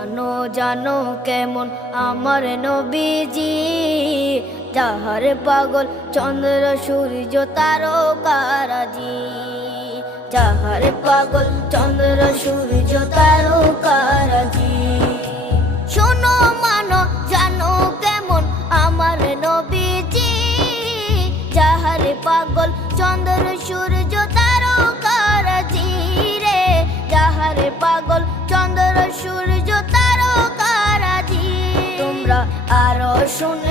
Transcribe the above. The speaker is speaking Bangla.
জানো জানো কেমন আমার নবীজি, যাহার পাগল চন্দ্র সূর্য তারকারাজি, যাহার পাগল চন্দ্র সূর্য তারকারাজি। শোনো মানো জানো কেমন আমার নবীজি, যাহার পাগল চন্দ্র সূর্য তারকারাজি রে, যাহার পাগল চন্দ্র সূর্য তারকারাজি। তোমরা আরো শুনে